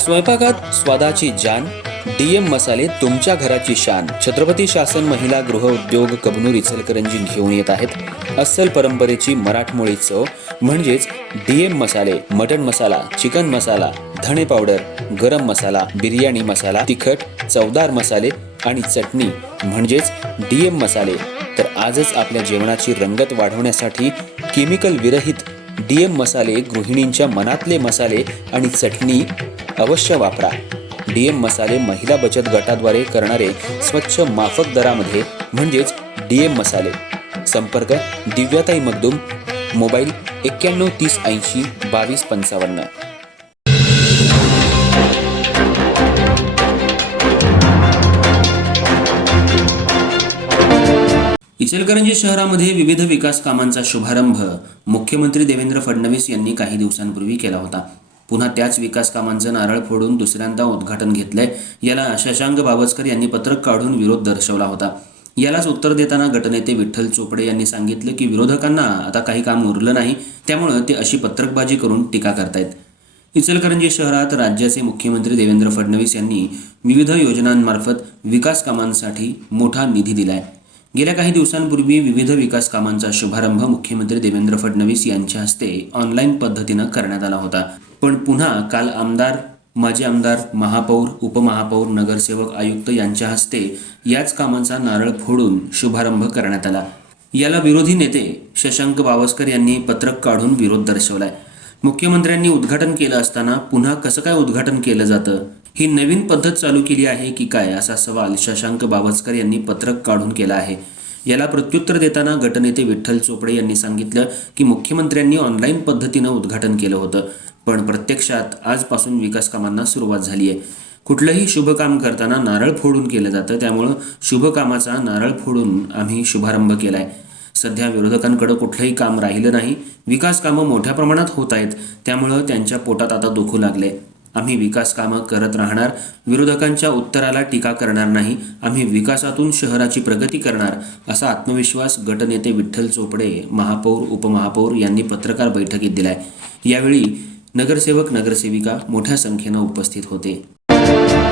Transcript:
स्वयंपाकात स्वादाची जान, डीएम मसाले तुमच्या घराची शान. छत्रपती शासन महिला गृह उद्योग कबनूर इचलकरंजी घेऊन येत आहेत अस्सल परंपरेची मराठमोळी चव म्हणजेच डीएम मसाले. मटन मसाला, चिकन मसाला, धणे पावडर, गरम मसाला, बिर्याणी मसाला, तिखट चवदार मसाले आणि चटणी म्हणजेच डीएम मसाले. तर आजच आपल्या जेवणाची रंगत वाढवण्यासाठी केमिकल विरहित डीएम मसाले, गृहिणींच्या मनातले मसाले आणि चटणी अवश्य वापरा. डीएम मसाले महिला बचत गटाद्वारे करणारे स्वच्छ माफक दरामध्ये म्हणजेच डीएम मसाले. संपर्क दिव्याताई मगदूम, मोबाईल 91 30 80 22 55. इचलकरंजी शहरामध्ये विविध विकास कामांचा शुभारंभ मुख्यमंत्री देवेंद्र फडणवीस यांनी काही दिवसांपूर्वी केला होता. पुन्हा त्याच विकास कामांचं नारळ फोडून दुसऱ्यांदा उद्घाटन घेतलंय. याला शशांक बावस्कर यांनी पत्रक काढून विरोध दर्शवला होता. यालाच उत्तर देताना गटनेते विठ्ठल चोपडे यांनी सांगितलं की विरोधकांना आता काही काम उरलं नाही, त्यामुळे ते अशी पत्रकबाजी करून टीका करतायत. इचलकरंजी शहरात राज्याचे मुख्यमंत्री देवेंद्र फडणवीस यांनी विविध योजनांमार्फत विकास कामांसाठी मोठा निधी दिलाय. गेल्या काही दिवसांपूर्वी विविध विकास कामांचा शुभारंभ मुख्यमंत्री देवेंद्र फडणवीस यांच्या हस्ते ऑनलाईन पद्धतीनं करण्यात आला होता. पण पुन्हा काल आमदार, माजी आमदार, महापौर, उपमहापौर, नगरसेवक, आयुक्त यांच्या हस्ते याच कामांचा नारळ फोडून शुभारंभ करण्यात आला. याला विरोधी नेते शशांक बावस्कर यांनी पत्रक काढून विरोध दर्शवलाय. मुख्यमंत्र्यांनी उद्घाटन केलं असताना पुन्हा कसं काय उद्घाटन केलं जातं? ही नवीन पद्धत चालू केली आहे की काय, असा सवाल शशांक बावस्कर यांनी पत्रक काढून केला आहे. याला प्रत्युत्तर देताना गटनेते विठ्ठल चोपडे यांनी सांगितलं की मुख्यमंत्र्यांनी ऑनलाईन पद्धतीनं उद्घाटन केलं होतं, पण प्रत्यक्षात आजपासून विकास कामांना सुरुवात झाली आहे. कुठलंही शुभ काम करताना नारळ फोडून केलं जातं, त्यामुळं शुभ कामाचा नारळ फोडून आम्ही शुभारंभ केलाय. सध्या विरोधकांकडे कुठलंही काम राहिलं नाही. विकास कामं मोठ्या प्रमाणात होत आहेत, त्यामुळं त्यांच्या पोटात आता दुखू लागले. आम्ही विकास कामं करत राहणार, विरोधकांच्या उत्तराला टीका करणार नाही. आम्ही विकासातून शहराची प्रगती करणार, असा आत्मविश्वास गटनेते विठ्ठल चोपडे, महापौर, उपमहापौर यांनी पत्रकार बैठकीत दिलाय. यावेळी नगरसेवक, नगरसेविका मोठ्या संख्येनं उपस्थित होते.